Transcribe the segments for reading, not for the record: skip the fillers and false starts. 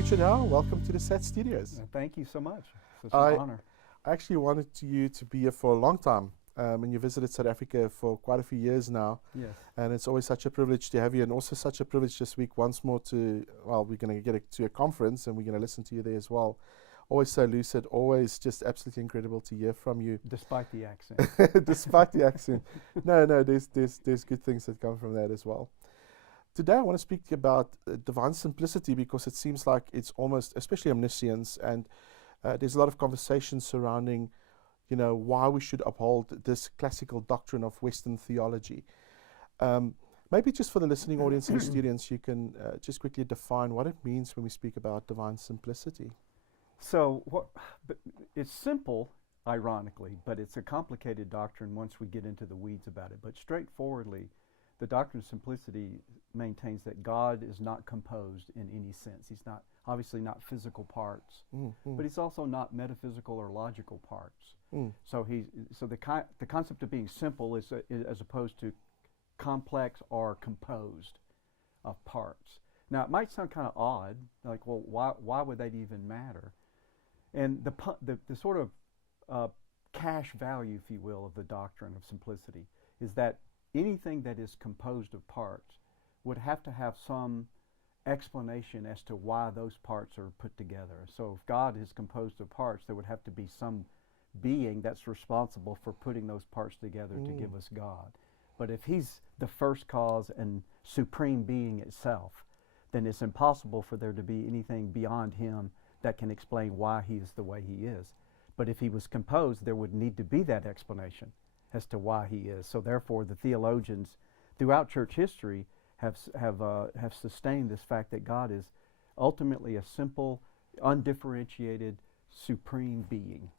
Richard Howe. Welcome to the SAT Studios. Thank you so much. It's an honor. I actually wanted you to be here for a long time, and you visited South Africa for quite a few years now. Yes. And it's always such a privilege to have you, and also such a privilege this week once more to, well, we're going to get to a conference and we're going to listen to you there as well. Always so lucid, always just absolutely incredible to hear from you. Despite the accent. Despite the accent. No, there's good things that come from that as well. Today I want to speak to you about divine simplicity, because it seems like it's almost, especially omniscience, and there's a lot of conversation surrounding, why we should uphold this classical doctrine of Western theology. Maybe just for the listening audience and students, you can just quickly define what it means when we speak about divine simplicity. So it's simple, ironically, but it's a complicated doctrine once we get into the weeds about it. But straightforwardly, the doctrine of simplicity maintains that God is not composed in any sense. He's not, obviously not physical parts, but he's also not metaphysical or logical parts. So the concept of being simple is as opposed to complex or composed of parts. Now it might sound kind of odd, like, well, why would that even matter? And the sort of cash value, if you will, of the doctrine of simplicity is that anything that is composed of parts would have to have some explanation as to why those parts are put together. So if God is composed of parts, there would have to be some being that's responsible for putting those parts together to give us God. But if he's the first cause and supreme being itself, then it's impossible for there to be anything beyond him that can explain why he is the way he is. But if he was composed, there would need to be that explanation as to why he is. So therefore, the theologians throughout church history have sustained this fact that God is ultimately a simple, undifferentiated, supreme being.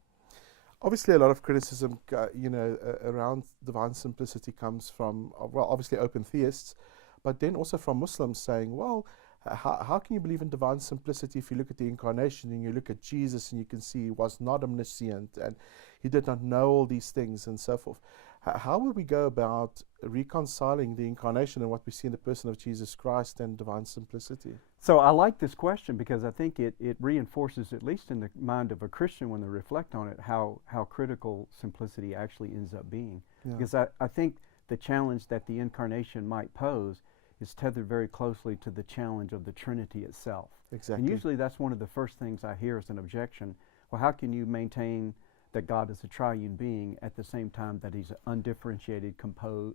Obviously, a lot of criticism, around divine simplicity comes from, well, obviously open theists, but then also from Muslims saying, well, how can you believe in divine simplicity if you look at the incarnation and you look at Jesus and you can see he was not omniscient and he did not know all these things and so forth. How would we go about reconciling the incarnation and what we see in the person of Jesus Christ and divine simplicity? So I like this question because I think it reinforces, at least in the mind of a Christian when they reflect on it, how critical simplicity actually ends up being. Yeah. Because I think the challenge that the incarnation might pose is tethered very closely to the challenge of the Trinity itself. Exactly. And usually that's one of the first things I hear as an objection. Well, how can you maintain that God is a triune being at the same time that he's an undifferentiated,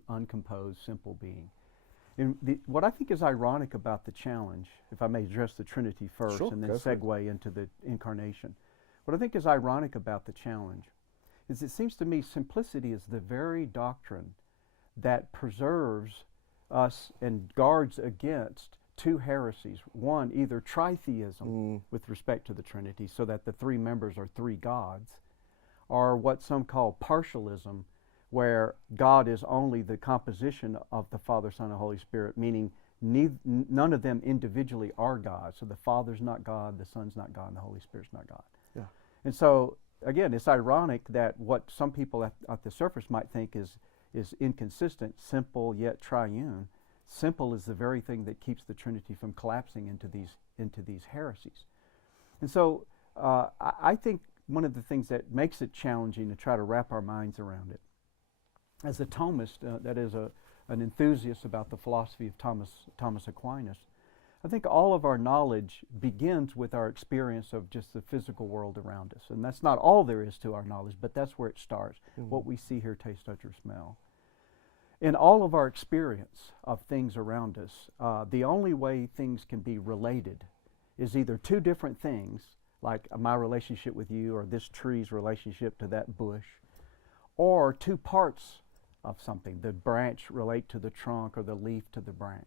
uncomposed, simple being? And what I think is ironic about the challenge, if I may address the Trinity first, sure, and then segue into the incarnation. What I think is ironic about the challenge is it seems to me simplicity is the very doctrine that preserves us and guards against two heresies. One, either tritheism with respect to the Trinity, so that the three members are three gods, or what some call partialism, where God is only the composition of the Father, Son, and Holy Spirit, meaning none of them individually are God. So the Father's not God, the Son's not God, and the Holy Spirit's not God. Yeah. And so, again, it's ironic that what some people at the surface might think is inconsistent, simple yet triune. Simple is the very thing that keeps the Trinity from collapsing into these heresies. And so I think one of the things that makes it challenging to try to wrap our minds around it, as a Thomist, that is an enthusiast about the philosophy of Thomas Aquinas, I think all of our knowledge begins with our experience of just the physical world around us. And that's not all there is to our knowledge, but that's where it starts, what we see, hear, taste, touch, or smell. In all of our experience of things around us, the only way things can be related is either two different things, like my relationship with you or this tree's relationship to that bush, or two parts of something. The branch relate to the trunk or the leaf to the branch.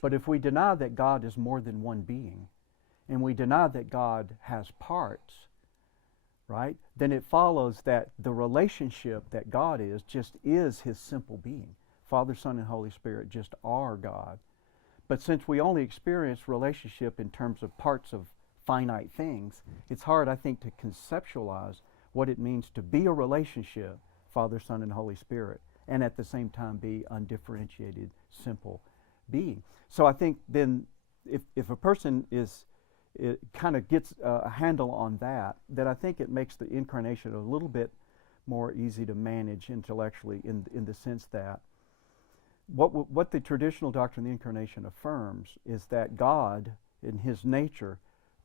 But if we deny that God is more than one being, and we deny that God has parts, right, then it follows that the relationship that God is just is his simple being. Father, Son, and Holy Spirit just are God. But since we only experience relationship in terms of parts of finite things, it's hard, I think, to conceptualize what it means to be a relationship, Father, Son, and Holy Spirit, and at the same time be undifferentiated, simple being. So I think then if a person is it kind of gets a handle on that, I think it makes the incarnation a little bit more easy to manage intellectually in the sense that what the traditional doctrine of the incarnation affirms is that God, in his nature,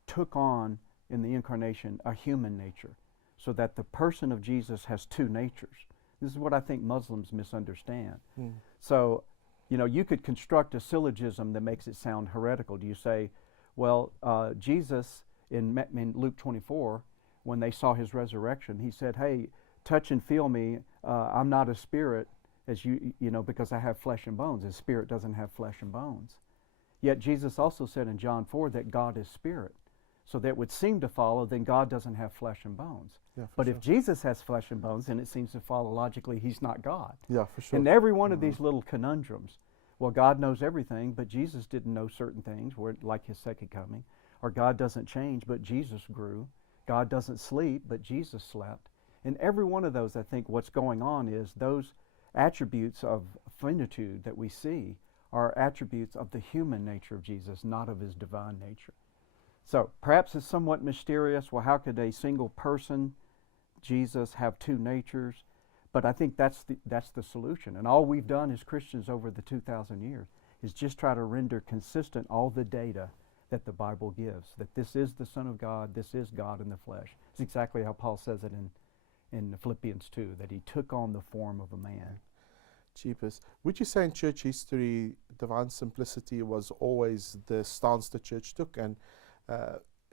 took on in the incarnation a human nature, so that the person of Jesus has two natures. This is what I think Muslims misunderstand. So, you could construct a syllogism that makes it sound heretical. Do you say, well, Jesus in Luke 24, when they saw his resurrection, he said, hey, touch and feel me. I'm not a spirit, as because I have flesh and bones. His spirit doesn't have flesh and bones. Yet Jesus also said in John 4 that God is spirit. So that would seem to follow, then God doesn't have flesh and bones. Yeah, but sure. if Jesus has flesh and bones, then it seems to follow logically he's not God. Yeah, for sure. And every one of these little conundrums, well, God knows everything, but Jesus didn't know certain things, like his second coming. Or God doesn't change, but Jesus grew. God doesn't sleep, but Jesus slept. In every one of those, I think what's going on is those attributes of finitude that we see are attributes of the human nature of Jesus, not of his divine nature. So perhaps it's somewhat mysterious. Well, how could a single person, Jesus, have two natures? But I think that's the solution. And all we've done as Christians over the 2,000 years is just try to render consistent all the data that the Bible gives, that this is the Son of God, this is God in the flesh. It's exactly how Paul says it in Philippians 2, that he took on the form of a man. Cheapest. Would you say in church history, divine simplicity was always the stance the church took? And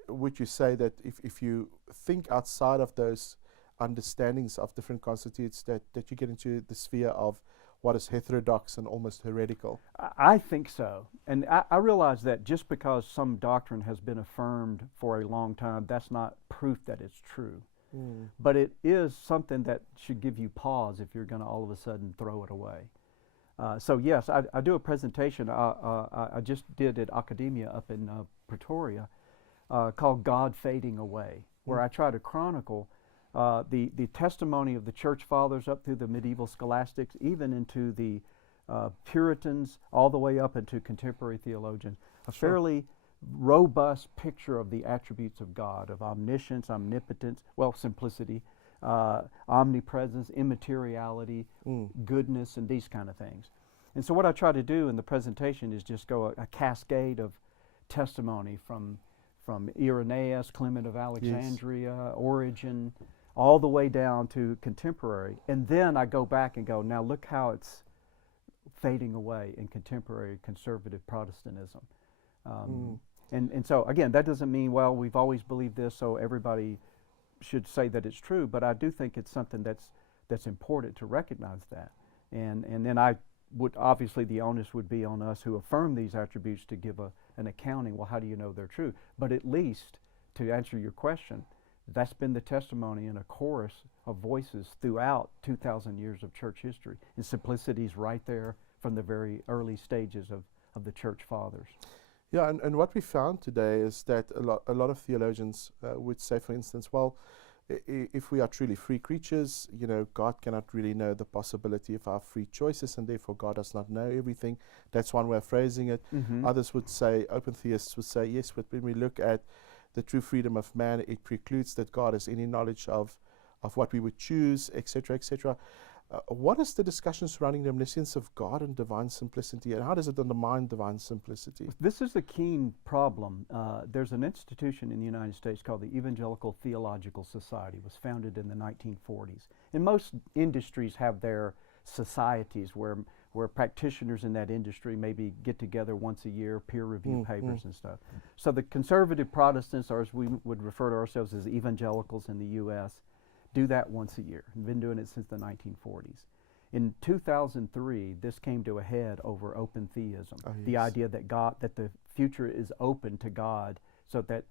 would you say that if you think outside of those understandings of different constitutes, that you get into the sphere of what is heterodox and almost heretical? I think so. And I realize that just because some doctrine has been affirmed for a long time, that's not proof that it's true. But it is something that should give you pause if you're going to all of a sudden throw it away. So yes, I do a presentation I just did at Academia up in Pretoria called God Fading Away, where I try to chronicle the testimony of the church fathers up through the medieval scholastics, even into the Puritans, all the way up into contemporary theologians. A fairly robust picture of the attributes of God, of omniscience, omnipotence, simplicity, omnipresence, immateriality, goodness, and these kind of things. And so what I try to do in the presentation is just go a cascade of testimony from Irenaeus, Clement of Alexandria, Origen, all the way down to contemporary. And then I go back and go, now look how it's fading away in contemporary conservative Protestantism. And so, again, that doesn't mean, well, we've always believed this, so everybody should say that it's true, but I do think it's something that's important to recognize that. And then I would, obviously the onus would be on us who affirm these attributes to give an accounting. Well, how do you know they're true? But at least, to answer your question, that's been the testimony in a chorus of voices throughout 2,000 years of church history. And simplicity's right there from the very early stages of the church fathers. Yeah, and what we found today is that a lot of theologians would say, for instance, well, if we are truly free creatures, God cannot really know the possibility of our free choices, and therefore God does not know everything. That's one way of phrasing it. Others would say, open theists would say, yes, but when we look at the true freedom of man, it precludes that God has any knowledge of what we would choose, etc., etc. What is the discussion surrounding the omniscience of God and divine simplicity, and how does it undermine divine simplicity? This is a keen problem. There's an institution in the United States called the Evangelical Theological Society. It was founded in the 1940s. And most industries have their societies where practitioners in that industry maybe get together once a year, peer review papers and stuff. So the conservative Protestants, or as we would refer to ourselves as evangelicals in the U.S., do that once a year. We've been doing it since the 1940s. In 2003, this came to a head over open theism, the idea that that the future is open to God, so that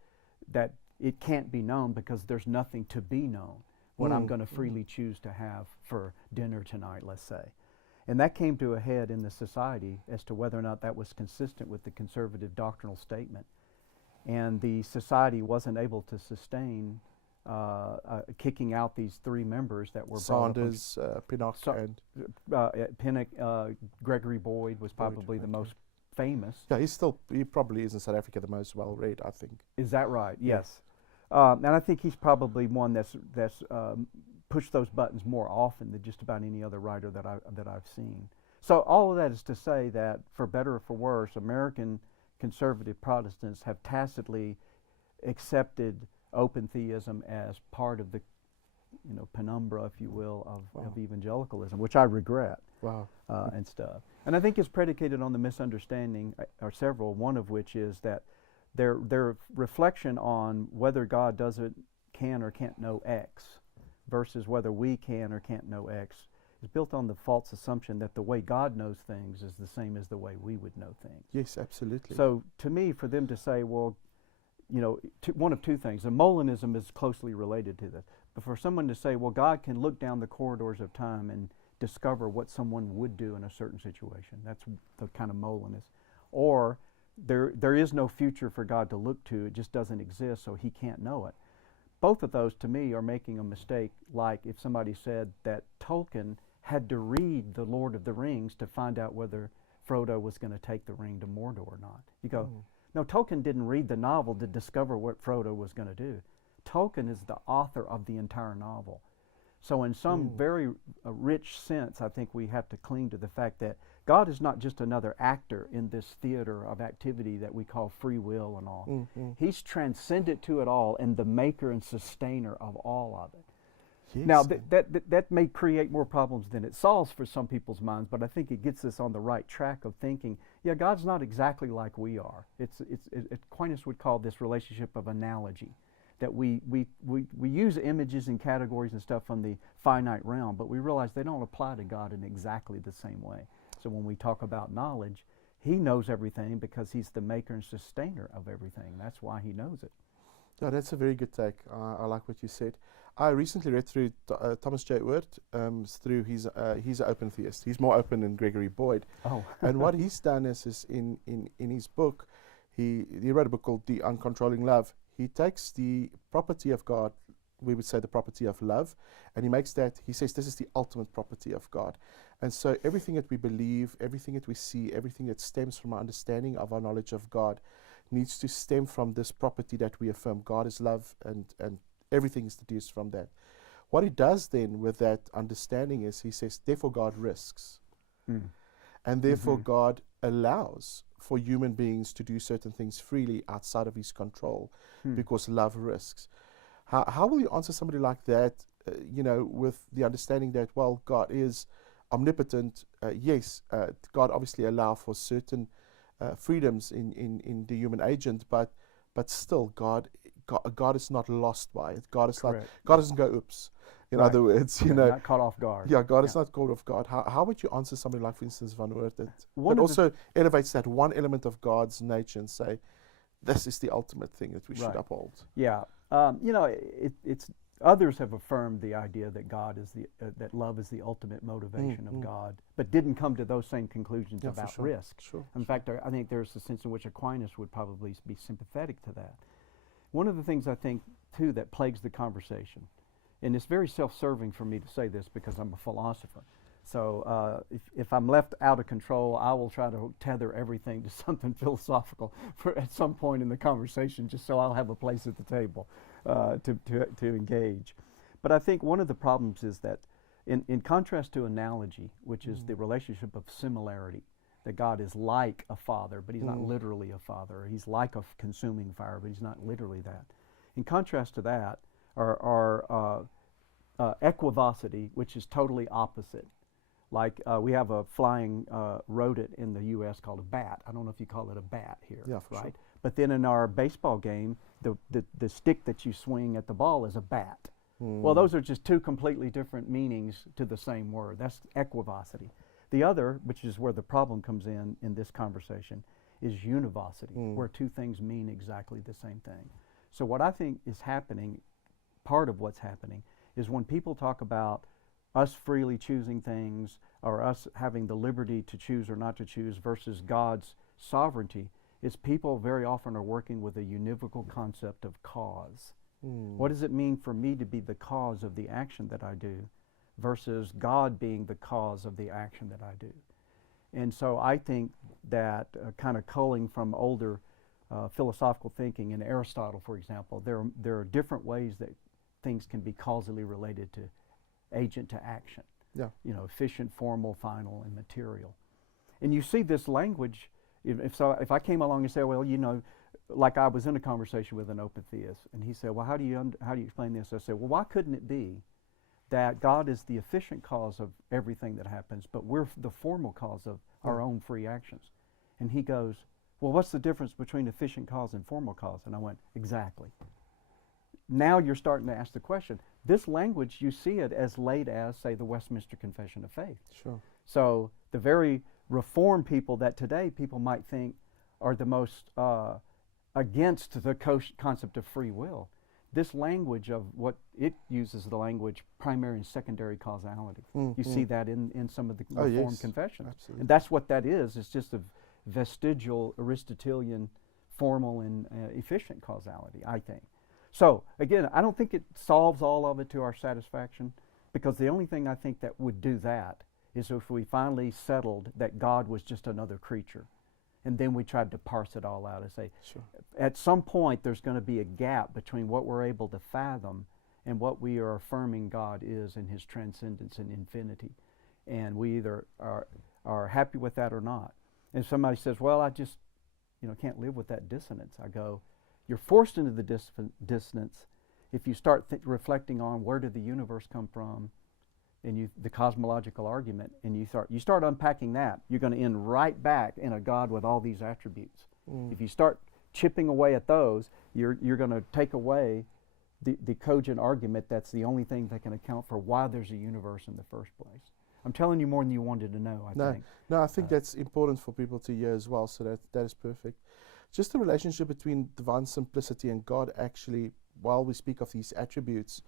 it can't be known because there's nothing to be known, what I'm going to freely choose to have for dinner tonight, let's say. And that came to a head in the society as to whether or not that was consistent with the conservative doctrinal statement. And the society wasn't able to sustain kicking out these three members that were Pinnock, and Pinnock, Gregory Boyd was probably the most famous. Yeah, he probably is in South Africa the most well-read, I think. Is that right? Yeah. Yes. And I think he's probably one that's pushed those buttons more often than just about any other writer that I've seen. So all of that is to say that, for better or for worse, American conservative Protestants have tacitly accepted open theism as part of the, penumbra, if you will, of evangelicalism, which I regret. Wow. And stuff. And I think it's predicated on the misunderstanding, or several, one of which is that their reflection on whether God can or can't know X versus whether we can or can't know X is built on the false assumption that the way God knows things is the same as the way we would know things. Yes, absolutely. So to me, for them to say, well, one of two things, and Molinism is closely related to this, but for someone to say, well, God can look down the corridors of time and discover what someone would do in a certain situation, that's the kind of Molinist. Or there is no future for God to look to, it just doesn't exist, so he can't know it. Both of those, to me, are making a mistake, like if somebody said that Tolkien had to read The Lord of the Rings to find out whether Frodo was going to take the ring to Mordor or not. You go, no, Tolkien didn't read the novel to discover what Frodo was going to do. Tolkien is the author of the entire novel. So in some very rich sense, I think we have to cling to the fact that God is not just another actor in this theater of activity that we call free will and all. He's transcendent to it all and the maker and sustainer of all of it. Yes. Now, that may create more problems than it solves for some people's minds, but I think it gets us on the right track of thinking, yeah, God's not exactly like we are. Aquinas would call this relationship of analogy, that we use images and categories and stuff from the finite realm, but we realize they don't apply to God in exactly the same way. So when we talk about knowledge, he knows everything because he's the maker and sustainer of everything. That's why he knows it. No, that's a very good take. I like what you said. I recently read through Thomas J. Oort, through he's an open theist. He's more open than Gregory Boyd. Oh. And what he's done is in his book, he wrote a book called The Uncontrolling Love. He takes the property of God, we would say the property of love, and he says this is the ultimate property of God. And so everything that we believe, everything that we see, everything that stems from our understanding of our knowledge of God needs to stem from this property that we affirm. God is love, and everything is deduced from that. What he does then with that understanding is he says, therefore God risks. And therefore God allows for human beings to do certain things freely outside of his control because love risks. How will you answer somebody like that, with the understanding that, well, God is omnipotent? Yes, God obviously allows for certain freedoms in the human agent, but still God is not lost by it. God is Correct. God doesn't go oops. In other words, not caught off guard. Yeah, God is not caught off guard. How would you answer somebody like, for instance, Van Oort, that also elevates that one element of God's nature and say, this is the ultimate thing that we should uphold? Yeah, it's others have affirmed the idea that God is that love is the ultimate motivation of God, but didn't come to those same conclusions about risk. In fact, I think there's a sense in which Aquinas would probably be sympathetic to that. One of the things I think too that plagues the conversation, and it's very self-serving for me to say this because I'm a philosopher. So if I'm left out of control, I will try to tether everything to something philosophical at some point in the conversation, just so I'll have a place at the table to engage. But I think one of the problems is that in contrast to analogy, which is the relationship of similarity, that God is like a father, but he's not literally a father. He's like a consuming fire, but he's not literally that. In contrast to that are equivocity, which is totally opposite. Like we have a flying rodent in the U.S. called a bat. I don't know if you call it a bat here, right? Sure. But then in our baseball game, the stick that you swing at the ball is a bat. Well, those are just two completely different meanings to the same word. That's equivocity. The other, which is where the problem comes in this conversation, is univocity, where two things mean exactly the same thing. So what I think is happening, part of what's happening, is when people talk about us freely choosing things or us having the liberty to choose or not to choose versus God's sovereignty, is people very often are working with a univocal concept of cause. What does it mean for me to be the cause of the action that I do versus God being the cause of the action that I do? And so I think that kind of culling from older philosophical thinking, in Aristotle, for example, there are different ways that things can be causally related to agent to action. Yeah. Efficient, formal, final, and material. And you see this language. If I came along and said, well, like I was in a conversation with an open theist, and he said, well, how do you explain this? I said, well, why couldn't it be that God is the efficient cause of everything that happens, but we're the formal cause of our own free actions? And he goes, well, what's the difference between efficient cause and formal cause? And I went, exactly. Now you're starting to ask the question. This language, you see it as late as, say, the Westminster Confession of Faith. Sure. So the very Reformed people that today people might think are the most against the concept of free will, this language of what it uses, the language primary and secondary causality. You see that in some of the Reformed confessions. Absolutely. And that's what that is. It's just a vestigial Aristotelian formal and efficient causality, I think. So again, I don't think it solves all of it to our satisfaction, because the only thing I think that would do that is if we finally settled that God was just another creature, and then we tried to parse it all out and say, Sure. At some point there's going to be a gap between what we're able to fathom and what we are affirming God is in his transcendence and infinity. And we either are happy with that or not. And somebody says, well, I just can't live with that dissonance. I go, you're forced into the dissonance if you start reflecting on where did the universe come from, and the cosmological argument, and you start unpacking that, you're going to end right back in a God with all these attributes. If you start chipping away at those, you're going to take away the cogent argument that's the only thing that can account for why there's a universe in the first place. I'm telling you more than you wanted to know, I think. No, I think that's important for people to hear as well, so that is perfect. Just the relationship between divine simplicity and God, actually, while we speak of these attributes,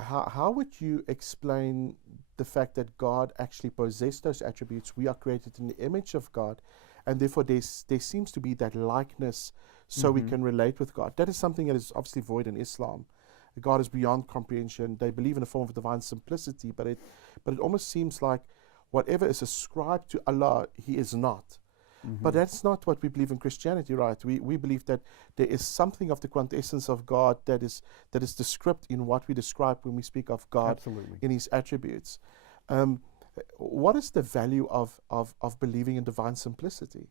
how would you explain the fact that God actually possessed those attributes? We are created in the image of God, and therefore there seems to be that likeness, so we can relate with God. That is something that is obviously void in Islam. God is beyond comprehension. They believe in a form of divine simplicity, but it almost seems like whatever is ascribed to Allah, He is not. But that's not what we believe in Christianity, right? We believe that there is something of the quintessence of God that is the script in what we describe when we speak of God. Absolutely. In His attributes. What is the value of believing in divine simplicity?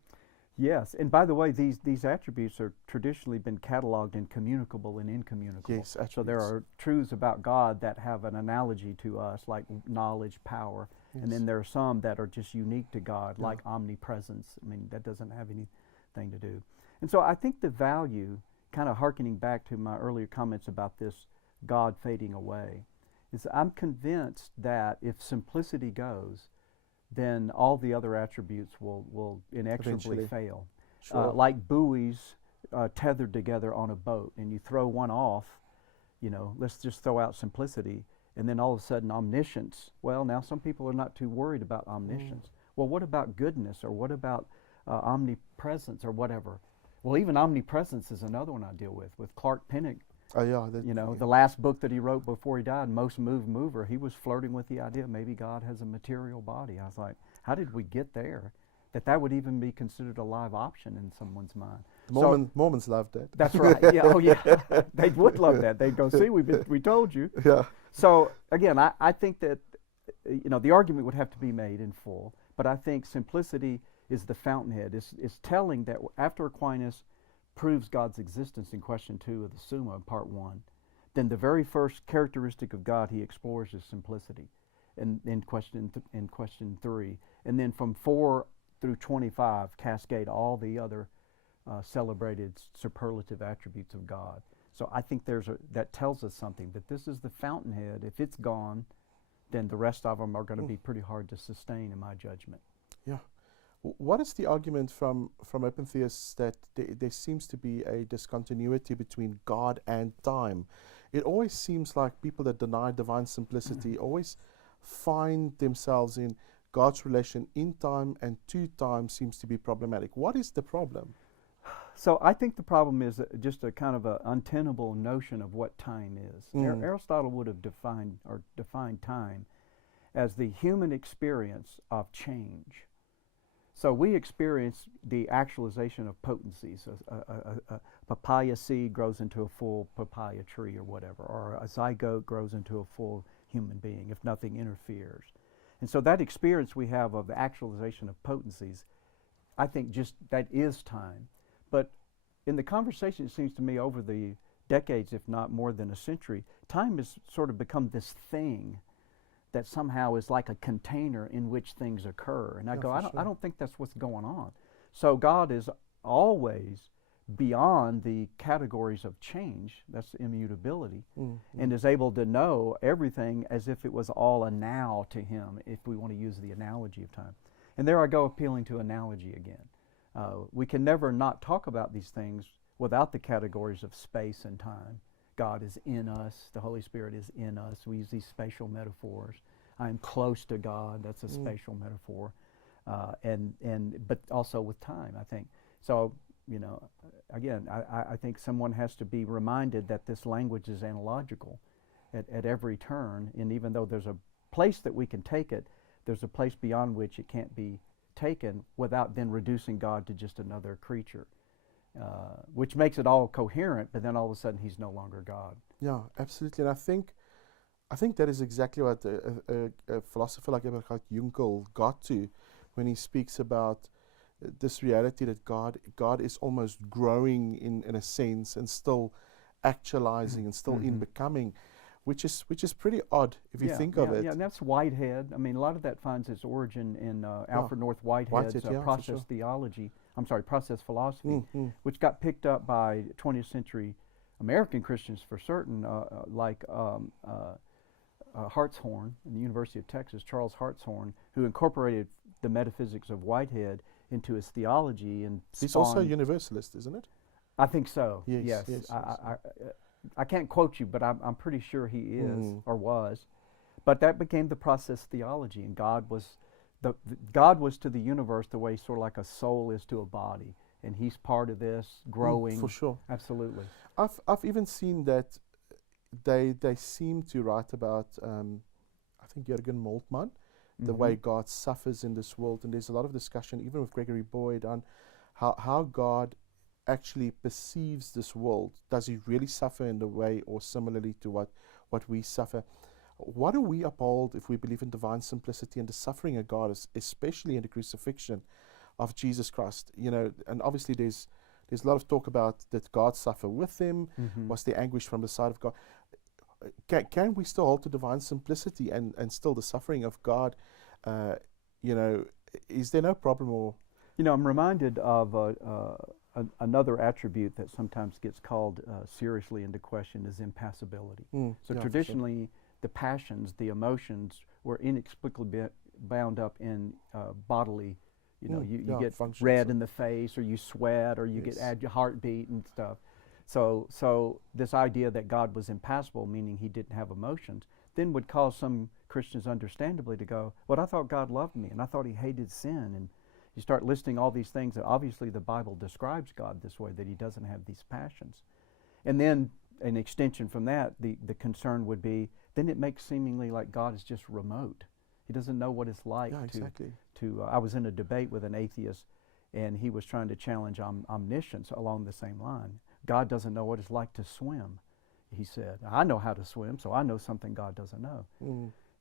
Yes, and by the way, these attributes are traditionally been cataloged in communicable and incommunicable. Yes, attributes. So there are truths about God that have an analogy to us, like knowledge, power, and then there are some that are just unique to God, like omnipresence. I mean, that doesn't have anything to do. And so I think the value, kind of hearkening back to my earlier comments about this God fading away, is I'm convinced that if simplicity goes, then all the other attributes will inexorably Eventually. fail. Sure. Like buoys tethered together on a boat, and you throw one off, let's just throw out simplicity, and then all of a sudden omniscience. Well, now some people are not too worried about omniscience. Well, what about goodness, or what about omnipresence, or whatever? Well, even omnipresence is another one I deal with Clark Pinnock. Oh yeah, The last book that he wrote before he died, Most Moved Mover, he was flirting with the idea maybe God has a material body. I was like, how did we get there? That would even be considered a live option in someone's mind. Mormons love that. That's right. Yeah. Oh, yeah. They would love that. They'd go, see, we told you. Yeah. So again, I think that the argument would have to be made in full, but I think simplicity is the fountainhead. It's telling that after Aquinas proves God's existence in question 2 of the Summa in part 1, then the very first characteristic of God he explores is simplicity in question 3, and then from 4 through 25 cascade all the other celebrated superlative attributes of God. So I think that tells us something, that this is the fountainhead. If it's gone, then the rest of them are going to be pretty hard to sustain, in my judgment. Yeah. What is the argument from open theists that there seems to be a discontinuity between God and time? It always seems like people that deny divine simplicity always find themselves in God's relation in time and to time seems to be problematic. What is the problem? So I think the problem is just a kind of an untenable notion of what time is. Aristotle would have defined time as the human experience of change. So we experience the actualization of potencies. A papaya seed grows into a full papaya tree or whatever, or a zygote grows into a full human being if nothing interferes. And so that experience we have of the actualization of potencies, I think just that is time. But in the conversation, it seems to me over the decades, if not more than a century, time has sort of become this thing that somehow is like a container in which things occur. And I go, I don't think that's what's going on. So God is always beyond the categories of change, that's immutability, and is able to know everything as if it was all a now to him, if we want to use the analogy of time. And there I go appealing to analogy again. We can never not talk about these things without the categories of space and time. God is in us, the Holy Spirit is in us. We use these spatial metaphors. I am close to God, that's a spatial metaphor. But also with time, I think. So, you know, again, I think someone has to be reminded that this language is analogical at every turn, and even though there's a place that we can take it, there's a place beyond which it can't be taken without then reducing God to just another creature. Which makes it all coherent, but then all of a sudden he's no longer God. Yeah, absolutely. And I think that is exactly what a philosopher like Abraham Junkel got to when he speaks about this reality that God is almost growing in a sense and still actualizing and still in becoming, which is pretty odd if you think of it. Yeah, and that's Whitehead. I mean, a lot of that finds its origin in Alfred North Whitehead's process theology. Process philosophy, which got picked up by 20th century American Christians for certain, like Hartshorne in the University of Texas, Charles Hartshorne, who incorporated the metaphysics of Whitehead into his theology. And he's also a universalist, isn't it? I think so, yes. I can't quote you, but I'm pretty sure he is or was. But that became the process theology, and God was to the universe the way sort of like a soul is to a body, and he's part of this growing. For sure, absolutely. I've even seen that they seem to write about I think Jürgen Moltmann, the way God suffers in this world, and there's a lot of discussion even with Gregory Boyd on how God actually perceives this world. Does he really suffer in the way or similarly to what we suffer? What do we uphold if we believe in divine simplicity and the suffering of God, especially in the crucifixion of Jesus Christ? You know, and obviously there's a lot of talk about that God suffer with him. Was the anguish from the side of God? Can we still hold to divine simplicity and still the suffering of God? You know, is there no problem? Or you know, I'm reminded of another attribute that sometimes gets called seriously into question is impassibility. So traditionally, the passions, the emotions, were inexplicably bound up in bodily. You know, you get red in the face, or you sweat, or you get your heartbeat and stuff. So this idea that God was impassible, meaning he didn't have emotions, then would cause some Christians understandably to go, well, I thought God loved me, and I thought he hated sin. And you start listing all these things that obviously the Bible describes God this way, that he doesn't have these passions. And then an extension from that, the concern would be, then it makes seemingly like God is just remote. He doesn't know what it's like I was in a debate with an atheist, and he was trying to challenge omniscience along the same line. God doesn't know what it's like to swim, he said. I know how to swim, so I know something God doesn't know.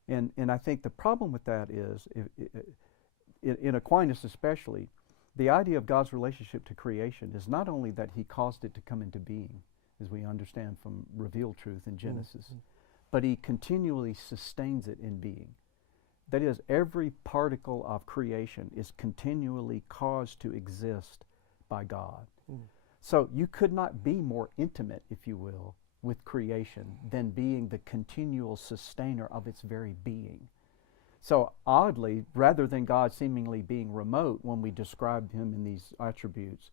And I think the problem with that is, in Aquinas especially, the idea of God's relationship to creation is not only that he caused it to come into being, as we understand from revealed truth in Genesis, but he continually sustains it in being. That is, every particle of creation is continually caused to exist by God. So you could not be more intimate, if you will, with creation than being the continual sustainer of its very being. So oddly, rather than God seemingly being remote when we describe him in these attributes,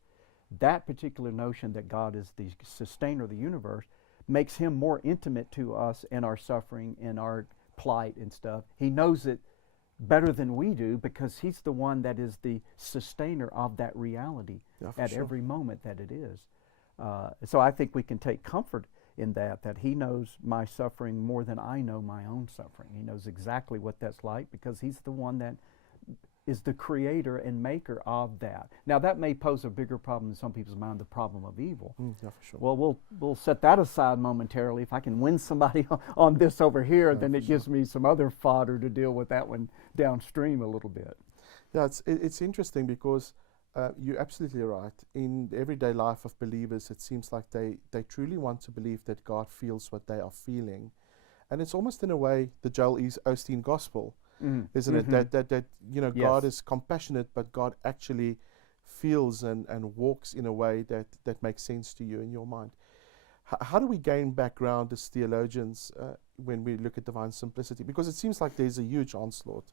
that particular notion that God is the sustainer of the universe makes him more intimate to us in our suffering, in our plight and stuff. He knows it better than we do because he's the one that is the sustainer of that reality at every moment that it is. So I think we can take comfort in that he knows my suffering more than I know my own suffering. He knows exactly what that's like because he's the one that is the creator and maker of that. Now that may pose a bigger problem in some people's mind, the problem of evil. Yeah, for sure. Well, we'll set that aside momentarily. If I can win somebody on this over here, then it gives me some other fodder to deal with that one downstream a little bit. Yeah, it's interesting because you're absolutely right. In the everyday life of believers, it seems like they truly want to believe that God feels what they are feeling. And it's almost in a way the Joel Osteen gospel, isn't it? That yes. God is compassionate, but God actually feels and walks in a way that makes sense to you in your mind. How do we gain background as theologians when we look at divine simplicity? Because it seems like there's a huge onslaught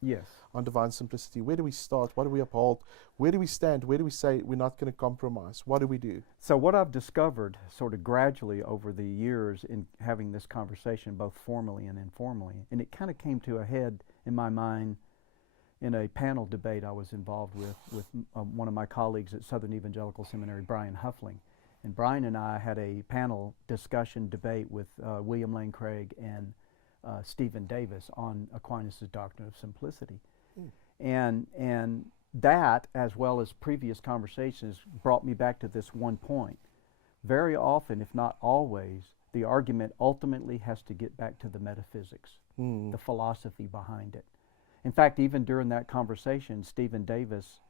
on divine simplicity. Where do we start? What do we uphold? Where do we stand? Where do we say we're not going to compromise? What do we do? So what I've discovered sort of gradually over the years in having this conversation, both formally and informally, and it kind of came to a head in my mind in a panel debate I was involved with one of my colleagues at Southern Evangelical Seminary, Brian Huffling. And Brian and I had a panel discussion debate with William Lane Craig and Stephen Davis on Aquinas' doctrine of simplicity. And that, as well as previous conversations, brought me back to this one point. Very often, if not always, the argument ultimately has to get back to the metaphysics, the philosophy behind it. In fact, even during that conversation, Stephen Davis,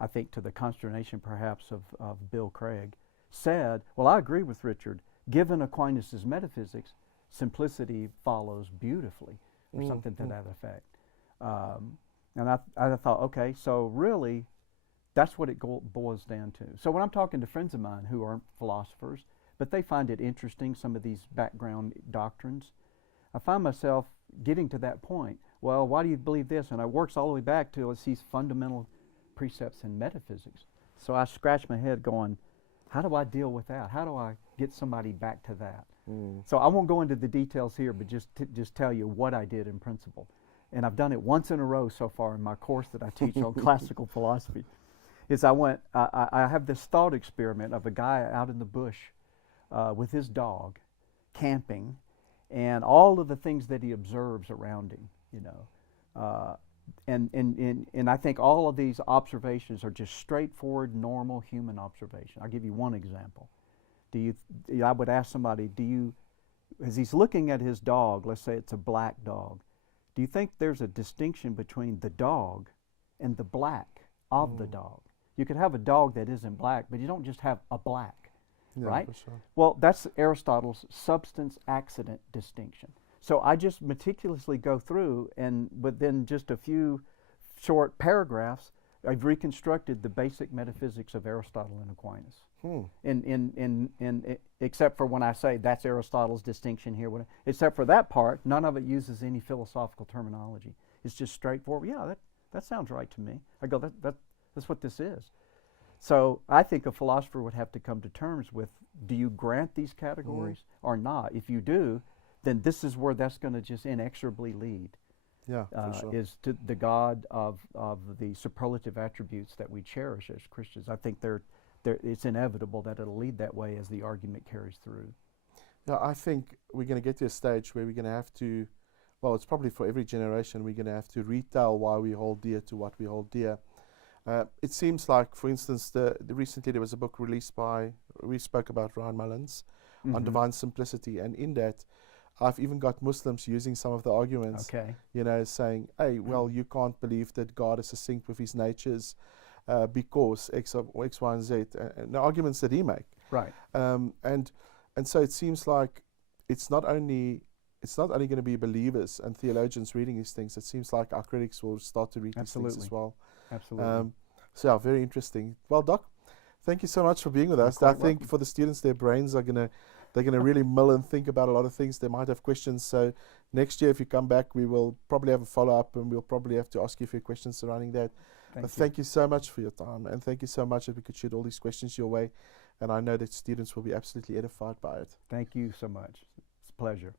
I think to the consternation perhaps of Bill Craig, said, well, I agree with Richard. Given Aquinas' metaphysics, simplicity follows beautifully, or something to that effect. And I thought, okay, so really, that's what it boils down to. So when I'm talking to friends of mine who aren't philosophers, but they find it interesting, some of these background doctrines, I find myself getting to that point. Well, why do you believe this? And it works all the way back to these fundamental precepts in metaphysics. So I scratch my head going, how do I deal with that? How do I get somebody back to that? So I won't go into the details here, but just tell you what I did in principle. And I've done it once in a row so far in my course that I teach on classical philosophy. Is I have this thought experiment of a guy out in the bush with his dog, camping, and all of the things that he observes around him, And I think all of these observations are just straightforward, normal human observation. I'll give you one example. I would ask somebody, as he's looking at his dog, let's say it's a black dog, do you think there's a distinction between the dog and the black of the dog? You could have a dog that isn't black, but you don't just have a black, right? For sure. Well, that's Aristotle's substance-accident distinction. So I just meticulously go through, and within just a few short paragraphs, I've reconstructed the basic metaphysics of Aristotle and Aquinas. Except for when I say that's Aristotle's distinction here, except for that part, none of it uses any philosophical terminology. It's just straightforward. Yeah, that sounds right to me. I go, that's what this is. So I think a philosopher would have to come to terms with, do you grant these categories or not? If you do, then this is where that's going to just inexorably lead. Yeah, for sure. Is to the God of the superlative attributes that we cherish as Christians. I think it's inevitable that it'll lead that way as the argument carries through. Yeah, I think we're going to get to a stage where we're going to have to, well, it's probably for every generation, we're going to have to retell why we hold dear to what we hold dear. It seems like, for instance, recently there was a book released we spoke about Ryan Mullins on divine simplicity, and in that, I've even got Muslims using some of the arguments, saying, hey, well, you can't believe that God is succinct with his natures because X, Y, and Z, and the arguments that he make. Right. And so it seems like it's not only going to be believers and theologians reading these things. It seems like our critics will start to read these things as well. Absolutely. So yeah, very interesting. Well, Doc, thank you so much for being with us. I think for the students, their brains are they're going to really mull and think about a lot of things. They might have questions. So next year, if you come back, we will probably have a follow-up, and we'll probably have to ask you a few questions surrounding that. Thank you so much for your time, and thank you so much that we could shoot all these questions your way. And I know that students will be absolutely edified by it. Thank you so much. It's a pleasure.